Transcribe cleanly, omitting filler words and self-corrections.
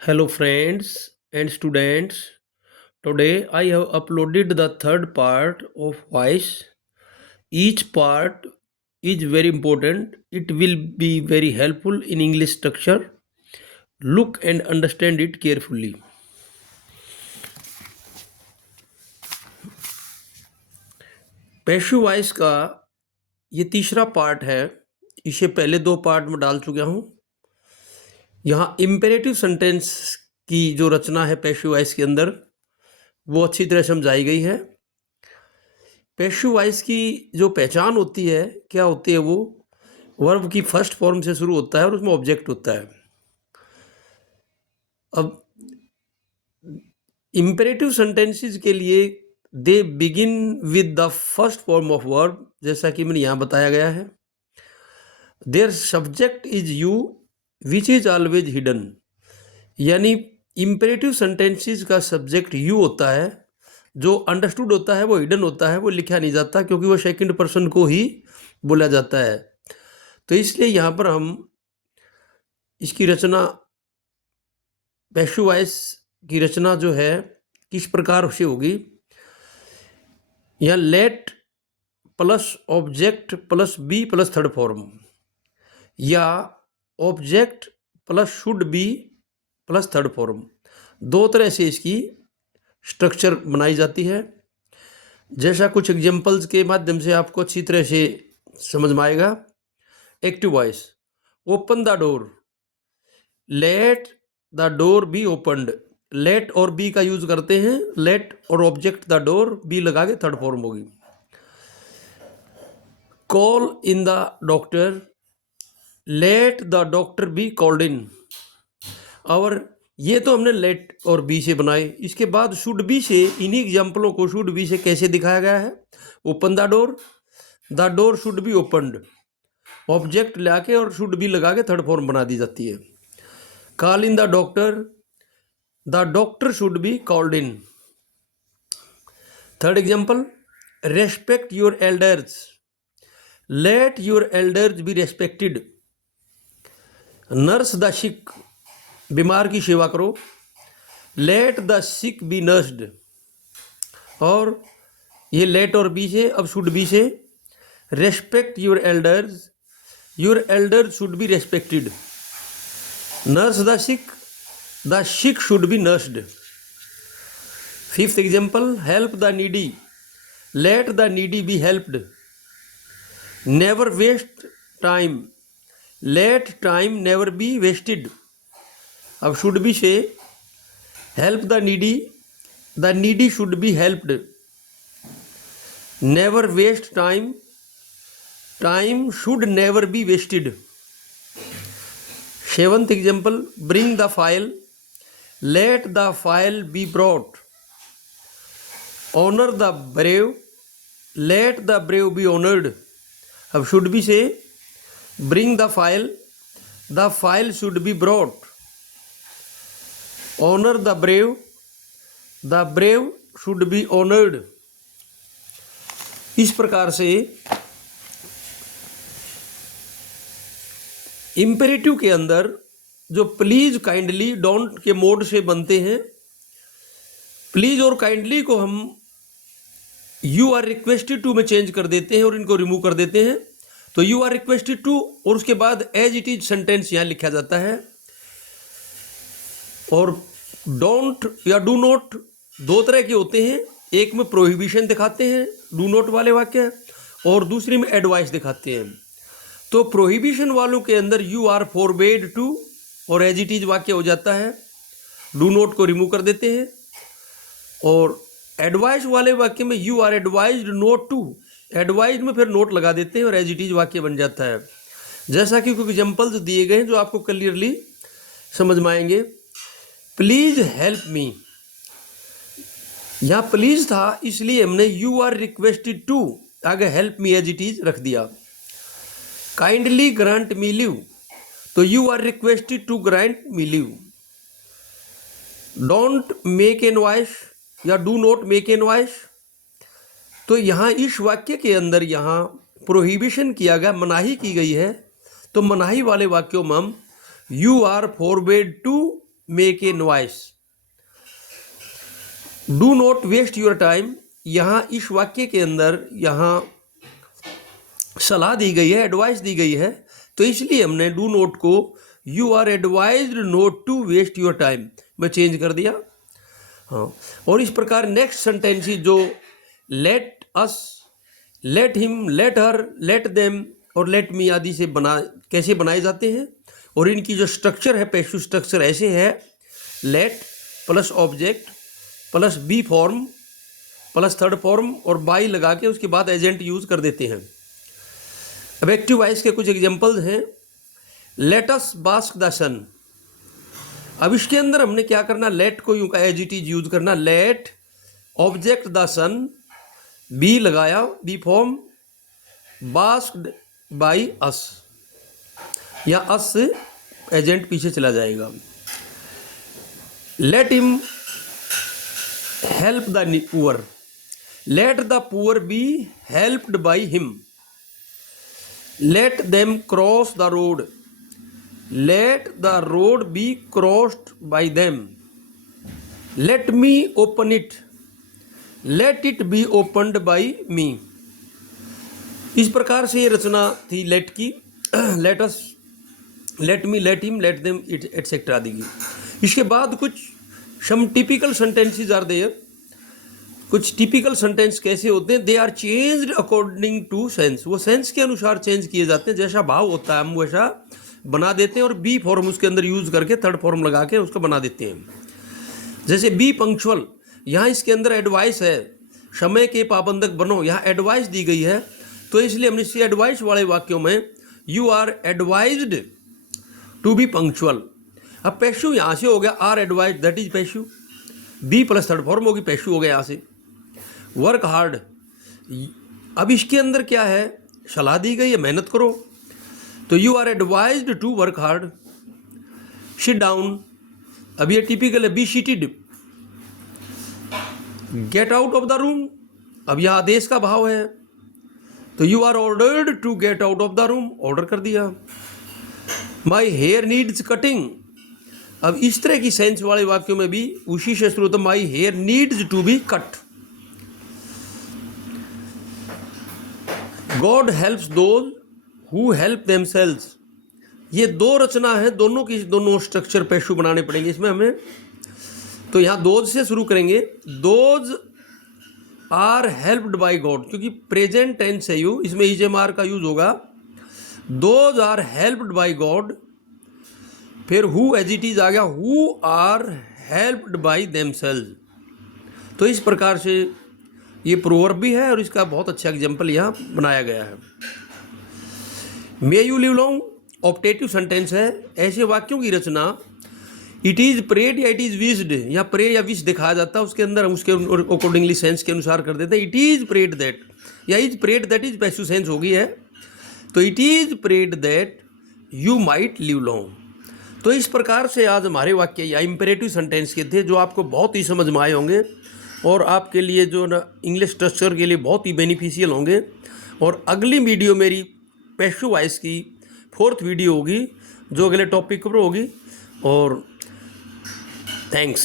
Hello, friends and students. Today I have uploaded the third part of voice. Each part is very important. It will be very helpful in English structure. Look and understand it carefully. Passive voice का ये तीसरा part है। इसे पहले दो part में डाल चुका हूँ। यहाँ इम्पेरेटिव सेंटेंस की जो रचना है पैसिव वॉइस के अंदर वो अच्छी तरह समझाई गई है। पैसिव वॉइस की जो पहचान होती है क्या होती है, वो वर्ब की फर्स्ट फॉर्म से शुरू होता है और उसमें ऑब्जेक्ट होता है। अब इम्पेरेटिव सेंटेंसेस के लिए they begin with the first form of verb, जैसा कि मैंने यहाँ बताया गया है। Their subject is you which is always hidden, यानी इम्पेरेटिव सेंटेंसेस का सब्जेक्ट यू होता है, जो अंडरस्टूड होता है वो हिडन होता है, वो लिखा नहीं जाता क्योंकि वो सेकंड पर्सन को ही बोला जाता है। तो इसलिए यहाँ पर हम इसकी रचना पैसिव वॉइस की रचना जो है किस प्रकार से होगी। यहाँ let plus object plus be plus third form, या object plus should be plus third form, दो तरह से इसकी स्ट्रक्चर बनाई जाती है। जैसा कुछ एग्जांपल्स के माध्यम से आपको अच्छी तरह से समझ में आएगा। Active voice, open the door, let the door be opened. Let और बी का यूज करते हैं, लेट और ऑब्जेक्ट द डोर, बी लगा के थर्ड फॉर्म होगी। Call in the doctor, let the doctor B called इन। और ये तो हमने लेट और बी से बनाए। इसके बाद शुड बी से, इन्हीं एग्जाम्पलों को शुड बी से कैसे दिखाया गया है। Open the door should be opened, object लाके और शुड बी लगा के थर्ड फॉर्म बना दी जाती है। Call in the doctor should be called in. Third example, respect your elders, let your elders be respected. Nurse the sick, बीमार की सेवा करो, let the sick be nursed. और ये लेट और बी से, अब शुड बी से, respect your elders should be respected. Nurse the sick should be nursed. Fifth example, help the needy, let the needy be helped. Never waste time, late time never be wasted. अब should be से, help the needy should be helped. Never waste time, time should never be wasted. Seventh example, bring the file, let the file be brought. Honour the brave, let the brave be honoured. अब should be से, bring the file should be brought. Honour the brave should be honoured. इस प्रकार से imperative के अंदर जो please, kindly, don't के mode से बनते हैं। प्लीज और काइंडली को हम यू आर रिक्वेस्टेड टू में चेंज कर देते हैं और इनको रिमूव कर देते हैं। तो यू आर रिक्वेस्टेड टू और उसके बाद एज इट इज सेंटेंस यहां लिखा जाता है। और डोंट या डू नॉट दो तरह के होते हैं, एक में प्रोहिबिशन दिखाते हैं डू नॉट वाले वाक्य, और दूसरी में एडवाइस दिखाते हैं। तो प्रोहिबिशन वालों के अंदर यू आर फॉरबेड टू और एज इट इज वाक्य हो जाता है, डू नॉट को रिमूव कर देते हैं। और एडवाइस वाले वाक्य में you are advised not to, advise में फिर नोट लगा देते हैं और एज इट इज वाक्य बन जाता है। जैसा कि कुछ एग्जाम्पल्स दिए गए हैं जो आपको क्लियरली समझ में आएंगे। प्लीज हेल्प मी, यहाँ प्लीज था इसलिए हमने यू आर रिक्वेस्टेड टू आगे help me as it is रख दिया। काइंडली ग्रांट मी लीव, तो you are requested to grant me leave. Don't make an voice या do not make an voice, तो यहाँ इस वाक्य के अंदर यहाँ प्रोहिबिशन किया गया, मनाही की गई है। तो मनाही वाले वाक्यों में हम you are forbade to make a noise. Do not waste your time, यहाँ इस वाक्य के अंदर यहाँ सलाह दी गई है, एडवाइस दी गई है, तो इसलिए हमने डू नॉट को you are advised not to waste your time में चेंज कर दिया। हाँ, और इस प्रकार नेक्स्ट सेंटेंस जो let us, let him, let her, let them और लेट मी आदि से कैसे बनाए जाते हैं, और इनकी जो स्ट्रक्चर है, पैसिव स्ट्रक्चर ऐसे है, let plus object plus be form plus third form और बाई लगा के उसके बाद एजेंट यूज कर देते हैं। अब एक्टिव वॉइस के कुछ एग्जांपल्स हैं। लेट अस बास्क द सन। अब इसके अंदर हमने क्या करना, लेट को यूं का एज इट इज यूज करना, let object the son, be लगाया be form, be asked by us, या अस से एजेंट पीछे चला जाएगा। Let him help the poor, let the poor be helped by him. Late them cross the road, let the road be crossed by them. Let me open it, let it be opened by me. इस प्रकार से ये रचना थी let की, late us, let me, let him, late देम, इट एटसेट्रा आदि की। इसके बाद कुछ some typical sentences are there. कुछ टिपिकल सेंटेंस कैसे होते हैं, they are changed according to sense, वो सेंस के अनुसार चेंज किए जाते हैं, जैसा भाव होता है हम वैसा बना देते हैं, और बी फॉर्म उसके अंदर यूज करके थर्ड फॉर्म लगा के उसको बना देते हैं। जैसे बी पंक्चुअल, यहाँ इसके अंदर एडवाइस है, समय के पाबंदक बनो, यहाँ एडवाइस दी गई है, तो इसलिए हमने इसी एडवाइस वाले वाक्यों में you are advised to be punctual. अब पैसिव यहाँ से हो गया, are advise, that is passive, be plus third form होगी, पैसिव हो गया यहाँ से। वर्क हार्ड, अब इसके अंदर क्या है, सलाह दी गई है मेहनत करो, तो you are advised to work hard. Sit down, अब ये टिपिकल है, be seated. Get out of the room, अब यह आदेश का भाव है, तो you are ordered to get out of the room, order कर दिया। माई हेयर नीड्स कटिंग, अब इस तरह की सेंस वाले वाक्यों में भी उसी से शुरू होता, my hair needs to be cut. God helps those who help themselves, ये दो रचना है, दोनों की दोनों स्ट्रक्चर पैसिव बनाने पड़ेंगे इसमें हमें। तो यहाँ दोज से शुरू करेंगे, those are helped by God, क्योंकि प्रेजेंट टेंस है यू, इसमें ईजेमार का यूज होगा। Those are helped by God, फिर हु एज इट इज आ गया, who are helped by themselves. तो इस प्रकार से ये प्रोवर्ब भी है और इसका बहुत अच्छा एग्जाम्पल यहाँ बनाया गया है। May you live long, optative sentence है, ऐसे वाक्यों की रचना इट इज प्रेड या इट इज विश्ड, या प्रे या विश दिखाया जाता है, उसके अंदर हम उसके अकॉर्डिंगली सेंस के अनुसार कर देते हैं। इट इज प्रेड दैट, या is prayed that is passive sense हो गई है, तो it is prayed that you might live long. तो इस प्रकार से आज हमारे वाक्य या इंपेरेटिव सेंटेंस के थे, जो आपको बहुत ही समझ में आए होंगे और आपके लिए जो ना इंग्लिश स्ट्रक्चर के लिए बहुत ही बेनिफिशियल होंगे। और अगली वीडियो मेरी पैसिव वॉइस की 4th वीडियो होगी, जो अगले टॉपिक पर होगी। और थैंक्स।